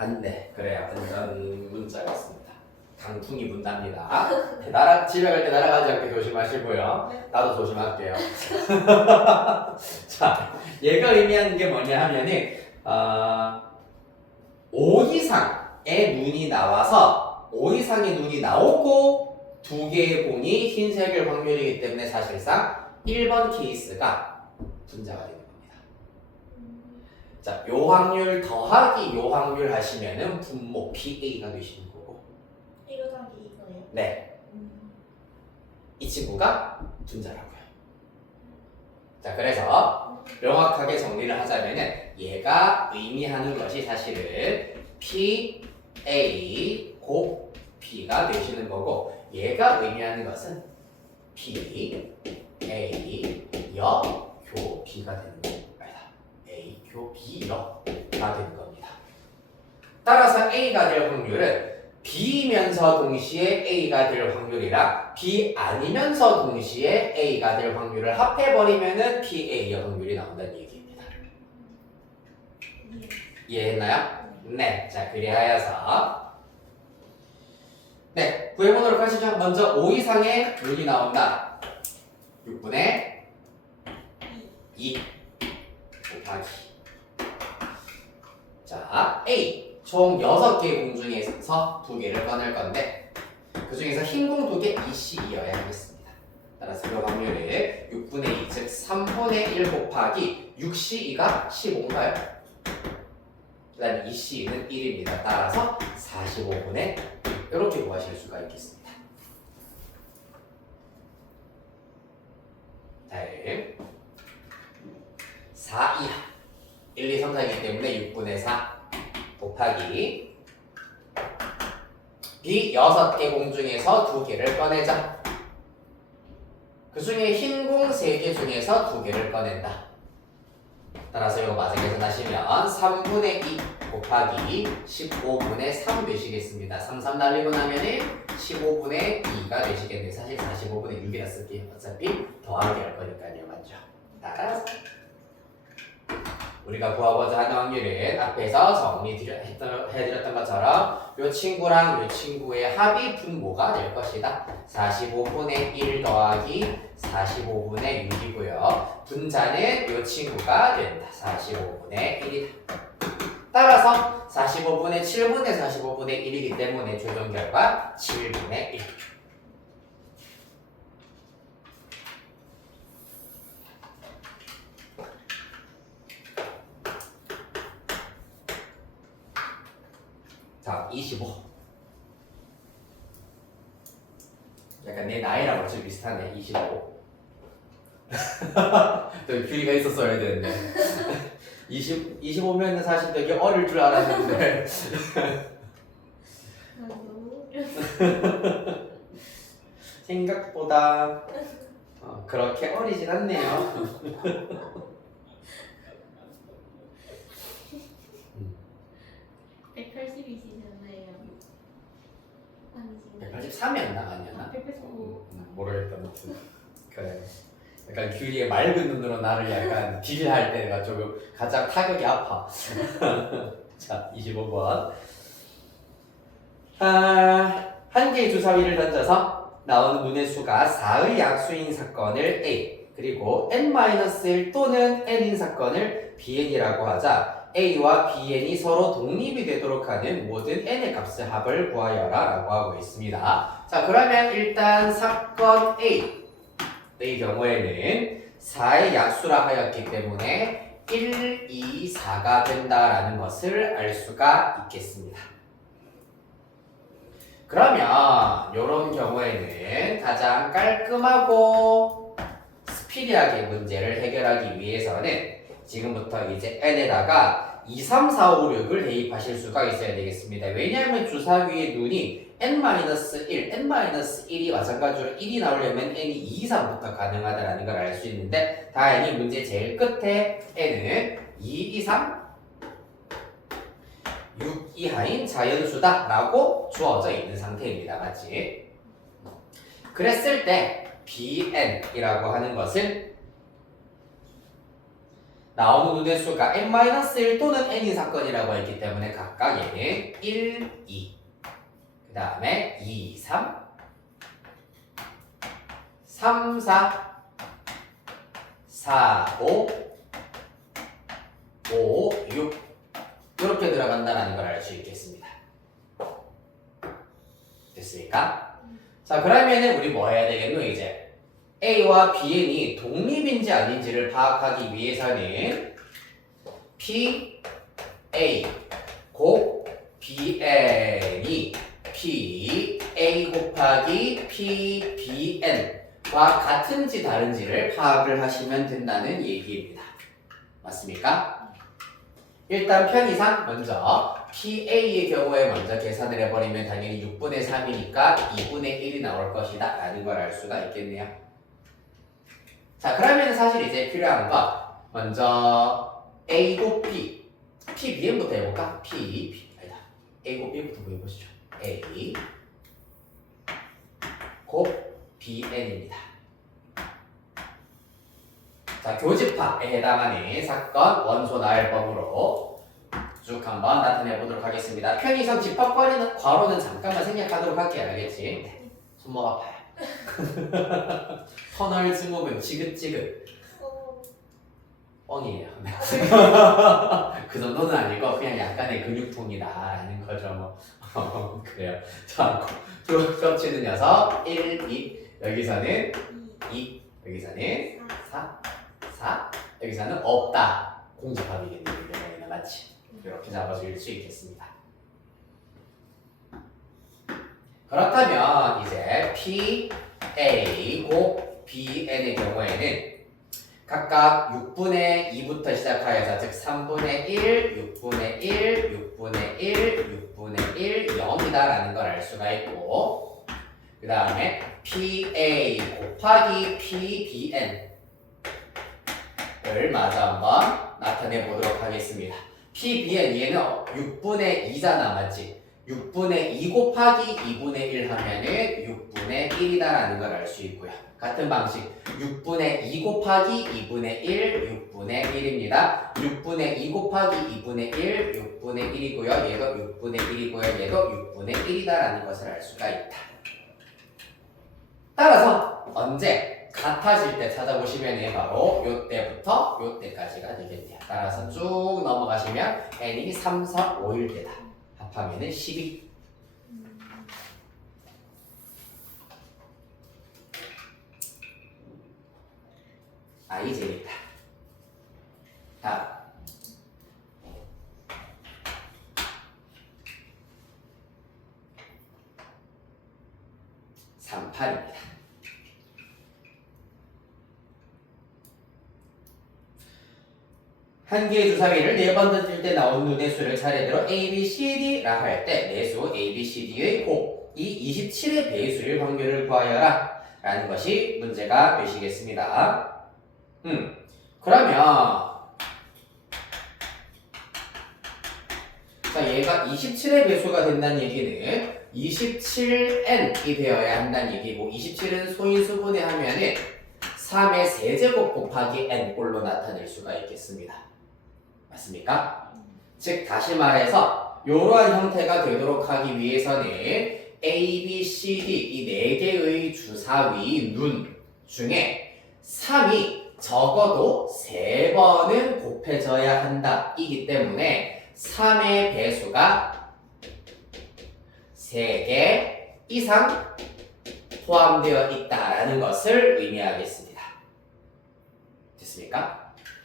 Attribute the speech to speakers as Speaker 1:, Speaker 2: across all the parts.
Speaker 1: 안, 네, 그래요. 안전 문자였습니다. 강풍이 분답니다. 네, 날아, 집에 갈 때 날아가지 않게 조심하시고요.
Speaker 2: 네.
Speaker 1: 나도 조심할게요. 자, 얘가 의미하는 게 뭐냐 하면은, 어, 5 이상의 눈이 나와서 5 이상의 눈이 나오고 두 개의 공이 흰색일 확률이기 때문에 사실상 1번 케이스가 분자가 겁니다. 자, 요 확률 더하기 요 확률 하시면은 분모 PA가 되시는 거고,
Speaker 2: 이거 더하기 이거예요.
Speaker 1: 네,
Speaker 2: 음.
Speaker 1: 이 친구가 분자라고요. 자, 그래서 명확하게 정리를 하자면은 얘가 의미하는 것이 사실은 P, A, 곱 B가 되시는 거고 얘가 의미하는 것은 P, A, 여, 교 B가 되는 겁니다. A, 교 B, 여가 되는 겁니다. 따라서 A가 될 확률은 B면서 동시에 A가 될 확률이랑 B 아니면서 동시에 A가 될 확률을 합해버리면은 PA의 확률이 나온다는 얘기입니다.
Speaker 2: 예.
Speaker 1: 이해했나요? 네. 자, 그리하여서 네, 구해보도록 하시죠. 먼저 5 이상의 눈이 나온다. 6분의 2 곱하기 자, A 총 6개의 공 중에서 2개를 꺼낼 건데 그 중에서 흰 공 2개 2C이어야 하겠습니다. 따라서 그 확률을 6분의 2, 즉 3분의 1 곱하기 6C가 15인가요? 그 다음에 2C는 1입니다. 따라서 45분의 이렇게 구하실 수가 있겠습니다. 다음 4 이하 1, 2, 3, 4이기 때문에 6분의 4 곱하기 B 6개 공 중에서 2개를 꺼내자. 그 중에 흰 공 3개 중에서 2개를 꺼낸다. 따라서 이거 맞아 계산하시면 3분의 2 곱하기 15분의 3 되시겠습니다. 3, 3 날리고 나면 은 15분의 2가 되시겠네요. 사실 45분의 6이라 쓸게요. 어차피 더하기 할 거니까요. 맞죠? 따라서 우리가 구하고자 하는 확률은 앞에서 정리해드렸던 것처럼 이 친구랑 이 친구의 합이 분모가 될 것이다. 45분의 1 더하기 45분의 6이고요. 분자는 이 친구가 된다. 45분의 1이다. 따라서 45분의 7분의 45분의 1이기 때문에 최종 결과 7분의 1. 자, 25. 약간 내 나이랑 얼추 비슷하네, 25. 또 규리가 있었어야 되는데. 20, 25면은 사실 되게 어릴 줄 알았는데.
Speaker 2: 아, 너무
Speaker 1: 생각보다 어, 그렇게 어리진 않네요.
Speaker 2: 180이시잖아요. 아니지.
Speaker 1: 183이었나 아니었나?
Speaker 2: 185.
Speaker 1: 음, 모르겠다 무튼 그래. 약간 규리의 맑은 눈으로 나를 약간 딜할 때가 조금 가장 타격이 아파. 자, 25번. 아, 한 개의 주사위를 던져서 나오는 눈의 수가 4의 약수인 사건을 A 그리고 n-1 또는 n인 사건을 bn이라고 하자 a와 bn이 서로 독립이 되도록 하는 모든 n의 값의 합을 구하여라 라고 하고 있습니다. 자 그러면 일단 사건 A 의 경우에는 4의 약수라 하였기 때문에 1, 2, 4가 된다라는 것을 알 수가 있겠습니다. 그러면 이런 경우에는 가장 깔끔하고 스피디하게 문제를 해결하기 위해서는 지금부터 이제 n에다가 2, 3, 4, 5, 6을 대입하실 수가 있어야 되겠습니다. 왜냐하면 주사위의 눈이 n-1, n-1이 마찬가지로 1이 나오려면 n이 2 이상부터 가능하다는 걸 알 수 있는데 다행히 문제 제일 끝에 n은 2 이상 6 이하인 자연수다 라고 주어져 있는 상태입니다. 맞지? 그랬을 때 bn이라고 하는 것은 나오는 눈의 수가 n-1 또는 n인 사건이라고 했기 때문에 각각 얘는 1, 2. 그 다음에 2, 3, 3, 4, 4, 5, 5, 6 이렇게 들어간다는 걸 알 수 있겠습니다. 됐습니까? 자 그러면은 우리 뭐 해야 되겠노 이제? A와 Bn이 독립인지 아닌지를 파악하기 위해서는 P, A, 곱 Bn이 P, A 곱하기 P, Bn과 같은지 다른지를 파악을 하시면 된다는 얘기입니다. 맞습니까? 일단 편의상 먼저 PA의 경우에 먼저 계산을 해버리면 당연히 6분의 3이니까 2분의 1이 나올 것이다 라는 걸 알 수가 있겠네요. 자 그러면 사실 이제 필요한 거 먼저 A 곱 B P, Bn부터 해볼까? P, P 아니다 A 곱 B부터 보여보시죠 A 곱 BN입니다. 자 교집합에 해당하는 사건 원소 나열법으로 쭉 한번 나타내 보도록 하겠습니다. 편의상 집합 과는 괄호는 잠깐만 생략하도록 할게요. 알겠지? 네. 손목 아파요. 터널 스모면 지긋지긋
Speaker 2: 어,
Speaker 1: 뻥이에요. 그 정도는 아니고 그냥 약간의 근육통이다라는 거죠. 뭐 그래요. 자, 두 겹치는 녀석 1, 2 여기서는
Speaker 2: 2,
Speaker 1: 2 여기서는
Speaker 2: 4,
Speaker 1: 4, 4 여기서는 없다. 공집합이겠네요. 이번에는 맞지? 이렇게 잡아줄 수 있겠습니다. 그렇다면 이제 P, A, 곱 B, N의 경우에는 각각 6분의 2부터 시작하여서 즉 3분의 1, 6분의 1, 6분의 1, 6분의 1, 0이다라는 걸 알 수가 있고 그 다음에 PA 곱하기 PBN 을 마저 한번 나타내 보도록 하겠습니다. PBN 얘는 6분의 2잖아 맞지? 6분의 2 곱하기 2분의 1 하면은 6분의 1이다라는 걸 알 수 있고요. 같은 방식 6분의 2 곱하기 2분의 1 6분의 1입니다. 6분의 2 곱하기 2분의 1 6분의 1이고요. 얘도 6분의 1이고요. 얘도 6분의 1이다라는 것을 알 수가 있다. 따라서 언제 같아질 때 찾아보시면 바로 요때부터 요때까지가 되겠네요. 따라서 쭉 넘어가시면 n이 3, 4, 5일 때다. 합하면은 12.
Speaker 2: 음,
Speaker 1: 아이 재밌다. 다음. 삼팔입니다. 한 개의 주사위를 네 번 던질 때 나온 눈의 수를 차례대로 A, B, C, D라 할 때 내수 A, B, C, D의 곱이 27의 배수일 확률을 구하여라 라는 것이 문제가 되시겠습니다. 음, 그러면 자 얘가 27의 배수가 된다는 얘기는 27n이 되어야 한다는 얘기고 27은 소인수분해 하면은 3의 세제곱 곱하기 n 꼴로 나타낼 수가 있겠습니다. 맞습니까? 즉 다시 말해서 이러한 형태가 되도록 하기 위해서는 A, B, C, D 이 네 개의 주사위 눈 중에 3이 적어도 3번은 곱해져야 한다. 이기 때문에 3의 배수가 3개 이상 포함되어 있다라는 것을 의미하겠습니다. 됐습니까?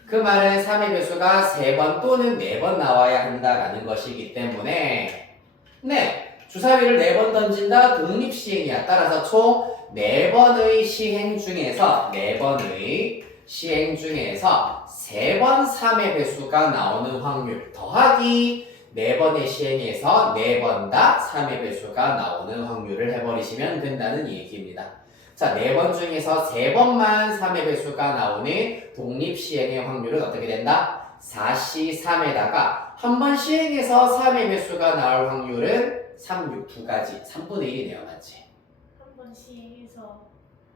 Speaker 1: 그 말은 3의 배수가 3번 또는 4번 나와야 한다라는 것이기 때문에 네, 주사위를 4번 던진다 독립시행이야. 따라서 총 4번의 시행 중에서 4번의 시행 중에서 3번 3의 배수가 나오는 확률 더하기 4번의 시행에서 4번 다 3의 배수가 나오는 확률을 해버리시면 된다는 얘기입니다. 자, 4번 중에서 3번만 3의 배수가 나오는 독립 시행의 확률은 어떻게 된다? 4C 3에다가 한 번 시행해서 3의 배수가 나올 확률은 3, 6두 가지 3분의 1이네요. 맞지?
Speaker 2: 한 번 시행해서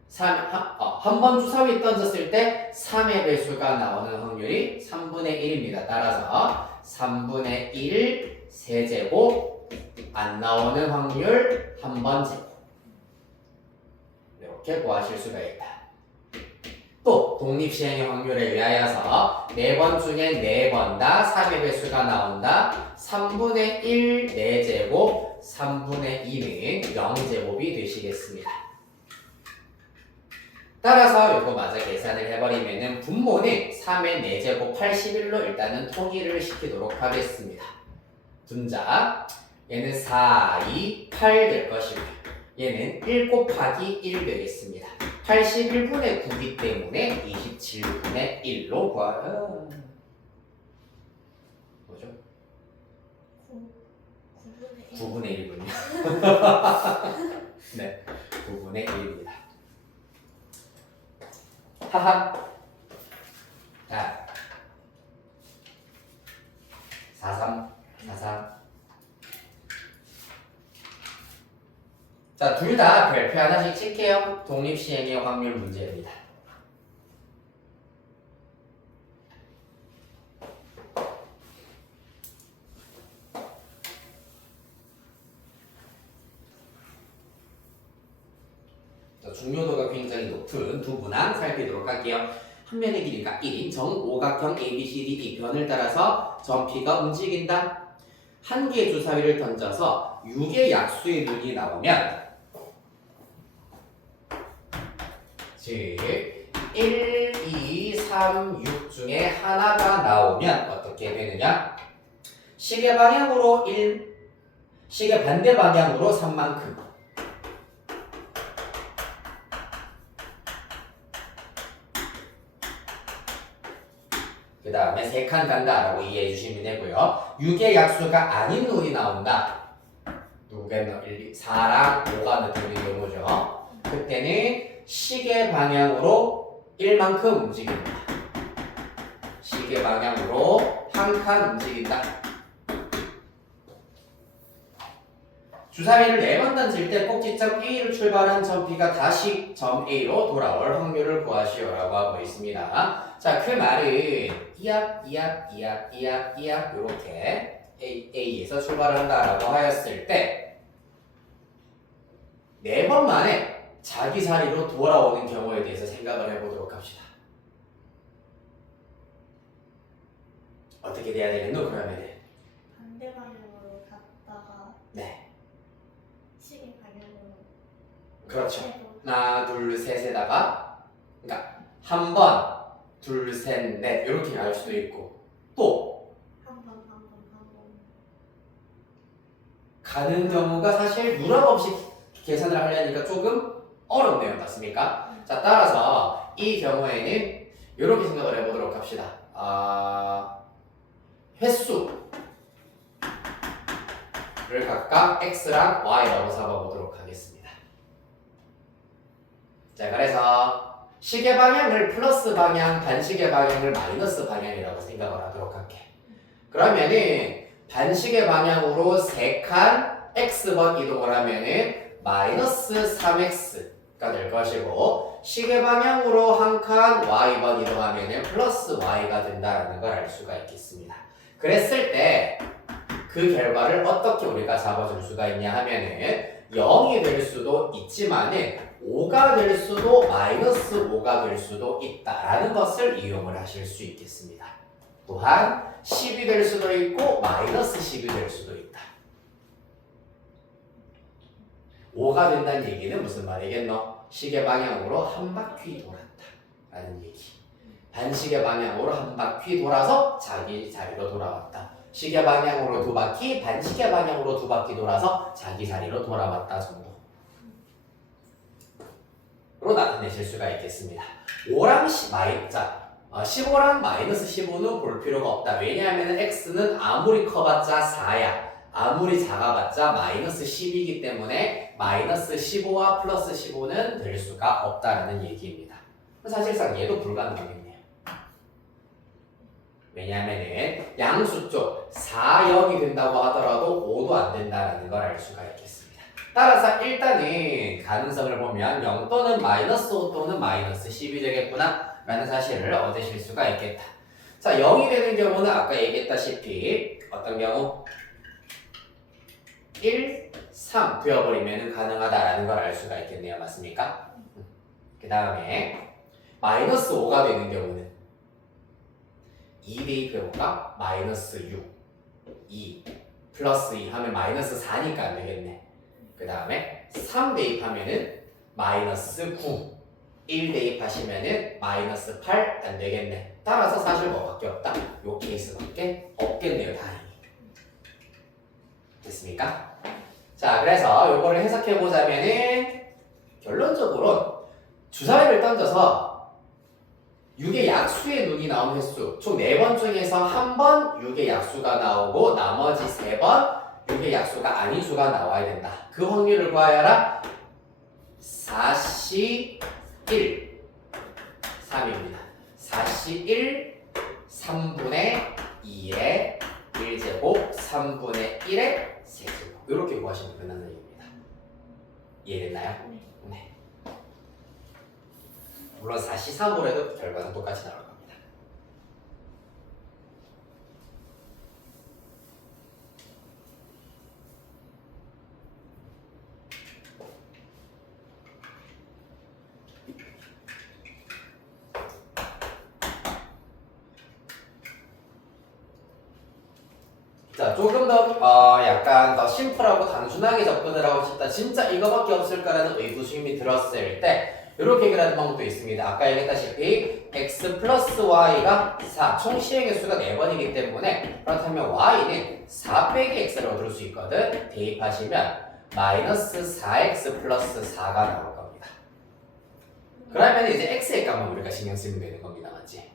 Speaker 1: 3, 한번 주사위 던졌을 때 3의 배수가 나오는 확률이 3분의 1입니다. 따라서 3분의 1 세제곱 안 나오는 확률 한 번 제곱 이렇게 구하실 수가 있다. 또 독립시행의 확률에 의하여서 4번 중에 4번 다 3의 배수가 나온다. 3분의 1 4제곱 3분의 2는 0제곱이 되시겠습니다. 따라서 이거 마저 계산을 해버리면은 분모는 3의 4제곱 81로 일단은 통일을 시키도록 하겠습니다. 분자 얘는 4, 2, 8 될 것이고 얘는 1 곱하기 1 되겠습니다. 81분의 9기 때문에 27분의 1로 구하... 뭐죠?
Speaker 2: 9, 9분의 1.
Speaker 1: 9분의 1분이요. 네, 9분의 1입니다. 하하. 자, 43, 43. 자, 둘 다 별표 하나씩 칠게요. 독립시행의 확률 문제입니다. 자, 중요도가 굉장히 높은 두 문항 살피도록 할게요. 한 면의 길이가 1인 정 오각형 ABCD 변을 따라서 점 P가 움직인다. 한 개의 주사위를 던져서 6의 약수의 눈이 나오면 즉 1, 2, 3, 6 중에 하나가 나오면 어떻게 되느냐? 시계 방향으로 1, 시계 반대 방향으로 3만큼 그 다음에 세 칸 간다 라고 이해해 주시면 되고요. 6의 약수가 아닌 룰이 나온다. 누구겠노? 1, 2, 4랑 5가 넣는 경우죠. 그때는 시계 방향으로 1만큼 움직입니다. 시계 방향으로 한 칸 움직인다. 주사위를 4번 던질 때 꼭지점 A로 출발한 점 B가 다시 점 A로 돌아올 확률을 구하시오라고 하고 있습니다. 자, 그 말은 이압 이렇게 A, A에서 출발한다라고 하였을 때네번 만에 자기 자리로 돌아오는 경우에 대해서 생각을 해보도록 합시다. 어떻게 돼야 되겠노? 그러면
Speaker 2: 반대 방향으로 갔다가
Speaker 1: 네,
Speaker 2: 시계 방향으로.
Speaker 1: 그렇죠. 하나, 둘, 셋에다가 그러니까 한 번, 둘, 셋, 넷 이렇게 갈 수도 있고 또
Speaker 2: 한 번, 한 번, 한 번.
Speaker 1: 가는 경우가 사실 누락 없이 계산을 하려니까 조금 어렵네요. 맞습니까? 자, 따라서 이 경우에는 이렇게 생각을 해보도록 합시다. 아, 횟수를 각각 x랑 y라고 잡아보도록 하겠습니다. 자, 그래서 시계 방향을 플러스 방향, 반시계 방향을 마이너스 방향이라고 생각을 하도록 할게. 그러면은 반시계 방향으로 3칸 x번 이동을 하면은 마이너스 3x 가 될 것이고 시계 방향으로 한 칸 y번 이동하면은 플러스 y가 된다는 걸 알 수가 있겠습니다. 그랬을 때 그 결과를 어떻게 우리가 잡아줄 수가 있냐 하면은 0이 될 수도 있지만은 5가 될 수도 마이너스 5가 될 수도 있다라는 것을 이용을 하실 수 있겠습니다. 또한 10이 될 수도 있고 마이너스 10이 될 수도 있다. 5가 된다는 얘기는 무슨 말이겠노? 시계 방향으로 한 바퀴 돌았다. 라는 얘기. 반시계 방향으로 한 바퀴 돌아서 자기 자리로 돌아왔다. 시계 방향으로 두 바퀴, 반시계 방향으로 두 바퀴 돌아서 자기 자리로 돌아왔다 정도. 로 나타내실 수가 있겠습니다. 5랑 10, 마이, 자, 어, 15랑 마이너스 15는 볼 필요가 없다. 왜냐하면 x는 아무리 커봤자 4야. 아무리 작아봤자 마이너스 10이기 때문에 마이너스 15와 플러스 15는 될 수가 없다는 얘기입니다. 사실상 얘도 불가능하겠네요. 왜냐하면 양수 쪽 4, 0이 된다고 하더라도 5도 안 된다는 걸 알 수가 있겠습니다. 따라서 일단은 가능성을 보면 0 또는 마이너스 5 또는 마이너스 10이 되겠구나 라는 사실을 얻으실 수가 있겠다. 자 0이 되는 경우는 아까 얘기했다시피 어떤 경우 1, 3 되어버리면 가능하다라는 걸 알 수가 있겠네요. 맞습니까? 그 다음에 마이너스 5가 되는 경우는 2 대입해 5가 마이너스 6, 2 플러스 2 하면 마이너스 4니까 안 되겠네. 그 다음에 3 대입하면은 마이너스 9, 1 대입하시면은 마이너스 8 안 되겠네. 따라서 사실 뭐밖에 없다. 요 케이스밖에 없겠네요. 다행히. 됐습니까? 자, 그래서 요거를 해석해 보자면은 결론적으로 주사위를 던져서 6의 약수의 눈이 나온 횟수 총 4번 중에서 한 번 6의 약수가 나오고 나머지 3번 6의 약수가 아닌 수가 나와야 된다. 그 확률을 구하여라. 4시 1 3입니다. 4시 1 3분의 2의 1제곱 3분의 1의 세제곱 이렇게 구하시면 끝나는 얘기입니다. 이해됐나요?
Speaker 2: 네.
Speaker 1: 네. 물론 4시 3으로 해도 결과는 똑같이 나올 겁니다. 자, 조금 더, 어, 약간 더 심플하고 단순하게 접근을 하고 싶다. 진짜 이거밖에 없을까라는 의구심이 들었을 때, 이렇게 해결하는 방법도 있습니다. 아까 얘기했다시피, x 플러스 y가 4, 총 시행의 수가 4번이기 때문에, 그렇다면 y는 4 빼기 x를 얻을 수 있거든. 대입하시면, 마이너스 4x 플러스 4가 나올 겁니다. 그러면 이제 x의 값만 우리가 신경 쓰면 되는 겁니다. 맞지?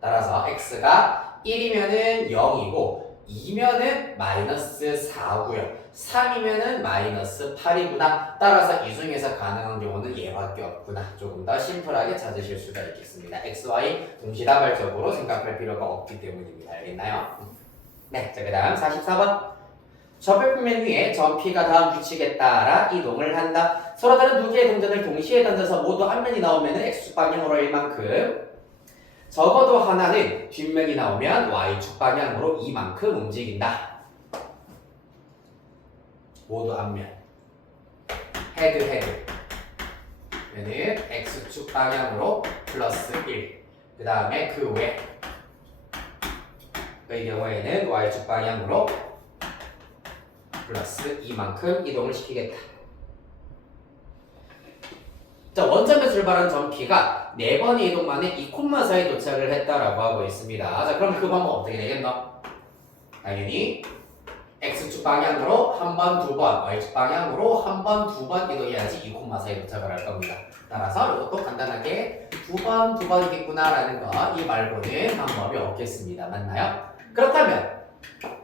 Speaker 1: 따라서 x가 1이면은 0이고 2면은 마이너스 4고요. 3이면은 마이너스 8이구나. 따라서 이 중에서 가능한 경우는 얘밖에 없구나. 조금 더 심플하게 찾으실 수가 있겠습니다. x, y 동시다발적으로 생각할 필요가 없기 때문입니다. 알겠나요? 네, 자 그 다음 44번. 접별표면 위에 점 P가 다음 규칙에 따라 이동을 한다. 서로 다른 두 개의 동전을 동시에 던져서 모두 앞면이 나오면 X축 방향으로 이만큼 적어도 하나는 뒷면이 나오면 Y축 방향으로 이만큼 움직인다. 모두 앞면. 헤드 헤드. 얘는 X축 방향으로 플러스 1. 그 다음에 그 외. 의 경우에는 Y축 방향으로 플러스 이만큼 이동을 시키겠다. 자, 원점에 출발한 점 P가 네 번의 이동 만에 2콤마사에 도착을 했다라고 하고 있습니다. 자, 그럼 그 방법 어떻게 되겠노? 당연히 X축 방향으로 한 번, 두 번, Y축 방향으로 한 번, 두 번 이동해야지 2콤마사에 도착을 할 겁니다. 따라서 이것도 간단하게 두 번, 두 번이겠구나라는 거 이 말고는 방법이 없겠습니다. 맞나요? 그렇다면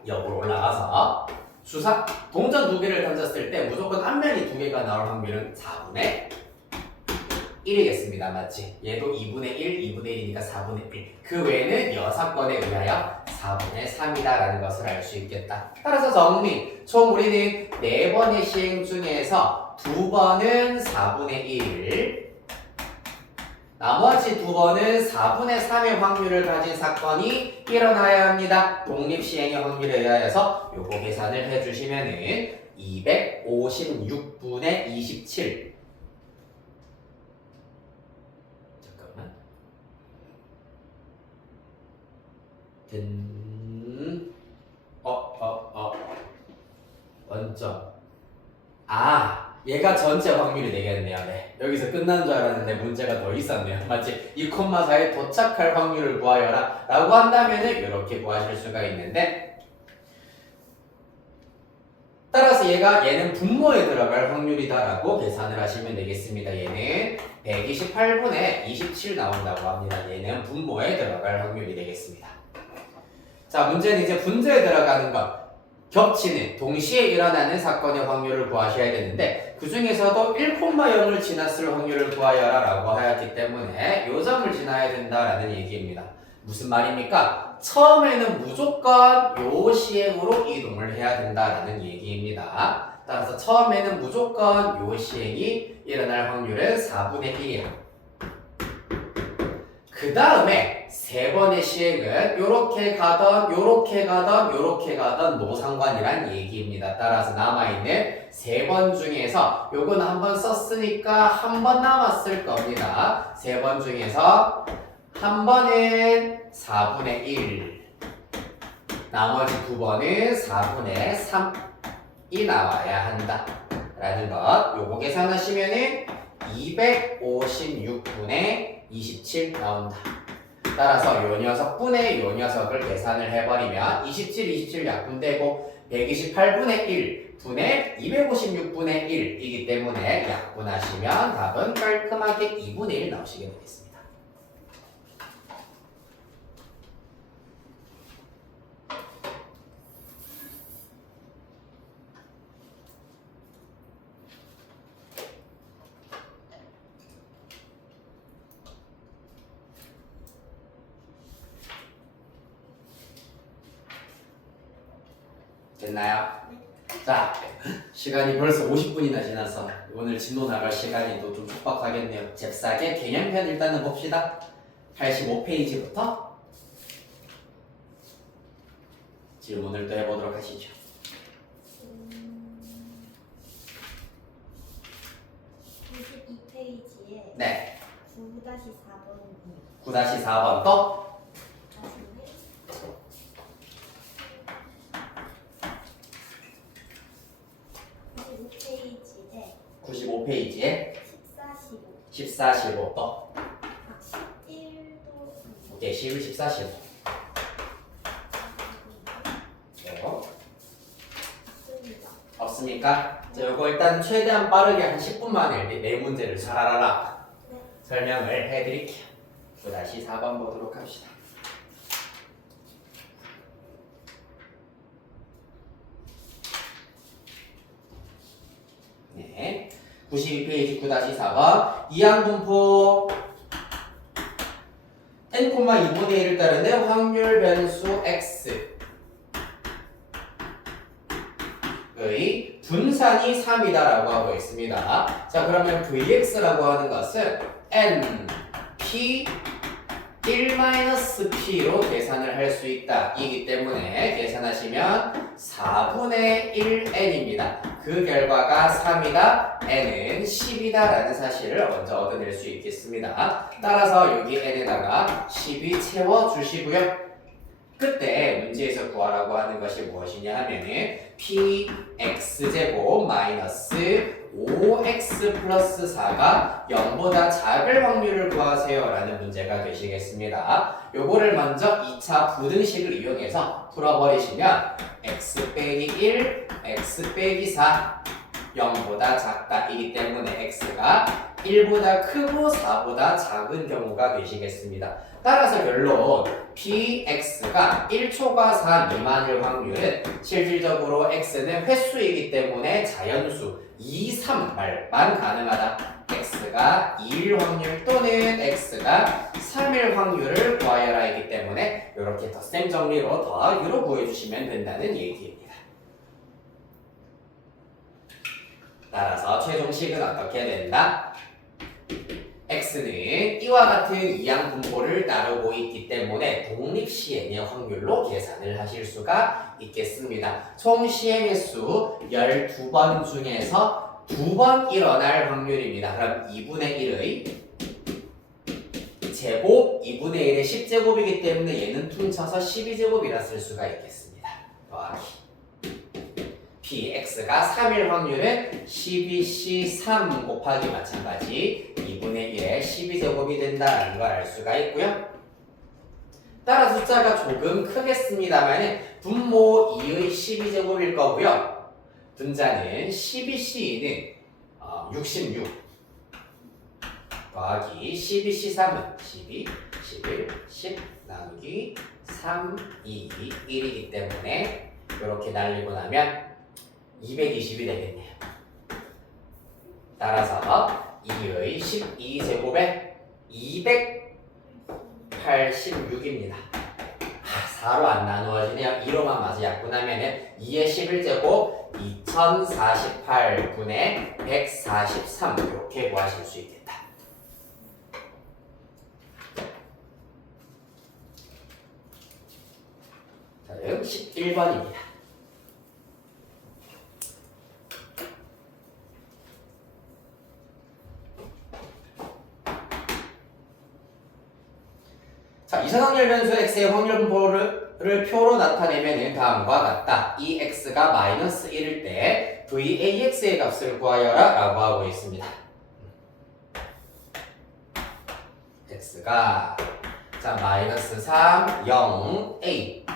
Speaker 1: 역으로 올라가서 주사 동전 두 개를 던졌을 때 무조건 앞면이 두 개가 나올 확률은 4분의 1이겠습니다. 맞지? 얘도 2분의 1, 2분의 1이니까 4분의 1. 그 외에는 여섯 건에 의하여 4분의 3이다 라는 것을 알 수 있겠다. 따라서 정리. 총 우리는 네 번의 시행 중에서 두 번은 4분의 1, 나머지 두 번은 4분의 3의 확률을 가진 사건이 일어나야 합니다. 독립시행의 확률에 의하여서 요거 계산을 해주시면은 256분의 27. 잠깐만. 든, 어, 어, 어. 원점. 아, 얘가 전체 확률이 되겠네요. 네. 여기서 끝난 줄 알았는데 문제가 더 있었네요. 맞지? 2,4에 도착할 확률을 구하여라. 라고 한다면은 이렇게 구하실 수가 있는데 따라서 얘가 얘는 분모에 들어갈 확률이다라고 계산을 하시면 되겠습니다. 얘는 128분의 27 나온다고 합니다. 얘는 분모에 들어갈 확률이 되겠습니다. 자, 문제는 이제 분자에 들어가는 것. 겹치는 동시에 일어나는 사건의 확률을 구하셔야 되는데 그 중에서도 1,0을 지났을 확률을 구하여라 라고 하였기 때문에 요 점을 지나야 된다라는 얘기입니다. 무슨 말입니까? 처음에는 무조건 요 시행으로 이동을 해야 된다라는 얘기입니다. 따라서 처음에는 무조건 요 시행이 일어날 확률은 4분의 1이야. 그 다음에 세 번의 시행은 요렇게 가던 요렇게 가던 요렇게 가던 노상관이란 얘기입니다. 따라서 남아있는 세 번 중에서 요건 한 번 썼으니까 한 번 남았을 겁니다. 세 번 중에서 한 번은 4분의 1 나머지 두 번은 4분의 3이 나와야 한다 라는 것 요거 계산하시면은 256분의 27 나온다 따라서 요 녀석분의 요 녀석을 계산을 해버리면 27, 27 약분되고 128분의 1 분의 256분의 1이기 때문에 약분하시면 답은 깔끔하게 2분의 1 나오시게 되겠습니다. 됐나요? 자, 시간이 벌써 50분이나 지나서 오늘 진도 나갈 시간이 또 좀 촉박하겠네요. 잽싸게 개념편 일단은 봅시다. 85페이지부터 질문을 또 해보도록 하시죠.
Speaker 2: 음, 22페이지에
Speaker 1: 네,
Speaker 2: 9-4번
Speaker 1: 9-4번 또
Speaker 2: 다시는 95페이지에
Speaker 1: 95페이지에
Speaker 2: 14, 15
Speaker 1: 14, 15 또
Speaker 2: 아, 11도
Speaker 1: 오케이, 11, 14, 15 또
Speaker 2: 없습니다.
Speaker 1: 없습니까? 자, 요거 일단 최대한 빠르게 한 10분 만에 네, 네 문제를 잘 알아라
Speaker 2: 네.
Speaker 1: 설명을 해드릴게요. 또 다시 4번 보도록 합시다. 네. 92페이지 9-4번 이항분포 n, 2분의 1을 따르는 확률 변수 x 의 분산이 3이다라고 하고 있습니다. 자, 그러면 Vx라고 하는 것은 n, p, 1-p로 계산을 할 수 있다. 이기 때문에 계산하시면 4분의 1n입니다. 그 결과가 3이다, n은 10이다 라는 사실을 먼저 얻어낼 수 있겠습니다. 따라서 여기 n에다가 10이 채워주시고요. 그때 문제에서 구하라고 하는 것이 무엇이냐 하면은 px제곱 마이너스 5x 플러스 4가 0보다 작을 확률을 구하세요 라는 문제가 되시겠습니다. 요거를 먼저 2차 부등식을 이용해서 풀어버리시면 x 빼기 1, x 빼기 4 0보다 작다 이기 때문에 x가 1보다 크고 4보다 작은 경우가 되시겠습니다. 따라서 결론 px가 1초과 4 미만일 확률은 실질적으로 x는 횟수이기 때문에 자연수 2, 3말만 가능하다. x가 2일 확률 또는 x가 3일 확률을 구하여라이기 때문에 이렇게 덧셈 정리로 더하기로 구해주시면 된다는 얘기입니다. 따라서 최종식은 어떻게 된다? x는 이와 같은 이항 분포를 따르고 있기 때문에 독립 시행의 확률로 계산을 하실 수가 있겠습니다. 총 시행의 수 12번 중에서 두 번 일어날 확률입니다. 그럼 2분의 1의 제곱 2분의 1의 10제곱이기 때문에 얘는 퉁쳐서 12제곱이라 쓸 수가 있겠습니다. 더하기 px가 3일 확률은 12c3 곱하기 마찬가지 2분의 1에 12제곱이 된다는 걸 알 수가 있고요. 따라 숫자가 조금 크겠습니다만 분모 2의 12제곱일 거고요. 분자는 12c는 66 더하기 12c3은 12, 11, 10 나누기 3, 2, 1이기 때문에 이렇게 날리고 나면 220이 되겠네요. 따라서 2의 12제곱에 286입니다. 4로 안 나누어지네요. 2로만 마저 약분하면은 2의 11제곱 2048분의 143 이렇게 구하실 수 있겠다. 다음 11번입니다. 자, 이상확률 변수 x의 확률 분포를 표로 나타내면 다음과 같다. 이 x가 마이너스 1일 때 vax의 값을 구하여라 라고 하고 있습니다. x가 자 마이너스 3, 0, a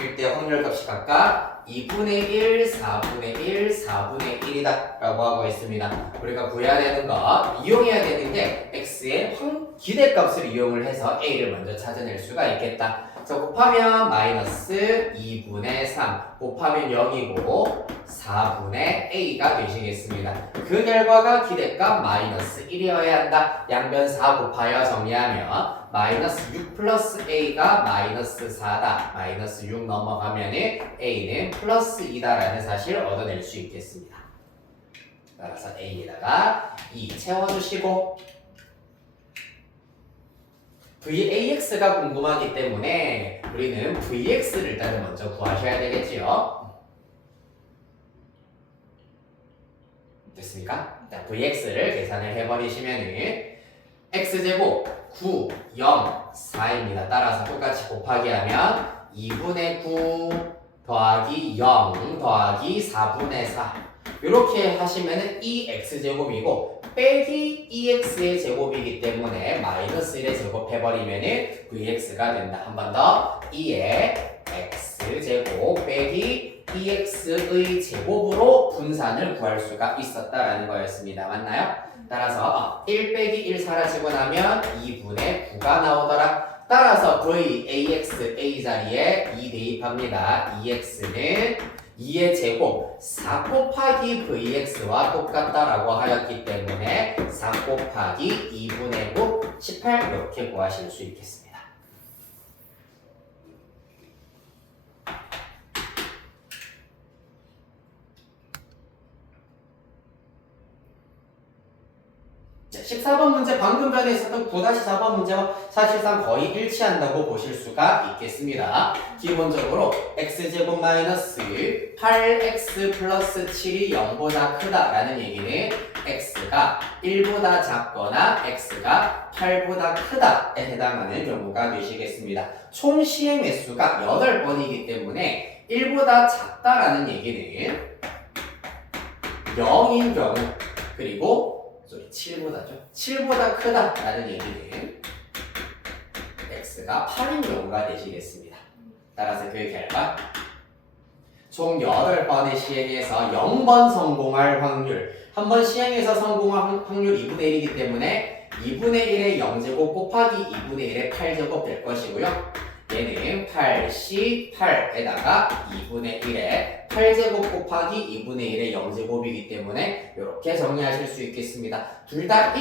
Speaker 1: 일때 확률 값이 각각 2분의 1, 4분의 1, 4분의 1이다 라고 하고 있습니다. 우리가 구해야 되는 거 이용해야 되는데 x의 확 기대값을 이용을 해서 a를 먼저 찾아낼 수가 있겠다. 자 곱하면 마이너스 2분의 3 곱하면 0이고 4분의 a가 되시겠습니다. 그 결과가 기대값 마이너스 1이어야 한다. 양변 4 곱하여 정리하면 마이너스 6 플러스 a가 마이너스 4다. 마이너스 6 넘어가면 a는 플러스 2다라는 사실을 얻어낼 수 있겠습니다. 따라서 a에다가 2 채워주시고 VAX가 궁금하기 때문에 우리는 VX를 일단은 먼저 구하셔야 되겠지요. 됐습니까? 자, VX를 계산을 해버리시면은 X제곱 9, 0, 4입니다. 따라서 똑같이 곱하기 하면 2분의 9 더하기 0 더하기 4분의 4 이렇게 하시면은 2X제곱이고 빼기 2x의 제곱이기 때문에 마이너스 1의 제곱 해버리면은 vx가 된다. 한 번 더 2의 x제곱 빼기 2x의 제곱으로 분산을 구할 수가 있었다라는 거였습니다. 맞나요? 따라서 1 빼기 1 사라지고 나면 2분의 9가 나오더라. 따라서 v ax a 자리에 2 대입합니다. 2x는 2의 제곱 4 곱하기 vx와 똑같다라고 하였기 때문에 4 곱하기 2분의 9 18 이렇게 구하실 수 있겠습니다. 14번 문제 방금 전에 있었던 9-4번 문제와 사실상 거의 일치한다고 보실 수가 있겠습니다. 기본적으로 x제곱 마이너스 8x 플러스 7이 0보다 크다라는 얘기는 x가 1보다 작거나 x가 8보다 크다에 해당하는 경우가 되시겠습니다. 총 시행 횟수가 8번이기 때문에 1보다 작다라는 얘기는 0인 경우 그리고 소리 7보다죠. 7보다 크다라는 얘기는 x가 8인 경우가 되시겠습니다. 따라서 그 결과 총 8번의 시행에서 0번 성공할 확률 한 번 시행해서 성공할 확률 2분의 1이기 때문에 2분의 1의 0제곱 곱하기 2분의 1의 8제곱 될 것이고요. 얘는 88에다가 2분의 1의 8제곱 곱하기 2분의 1의 0제곱이기 때문에 이렇게 정리하실 수 있겠습니다. 둘다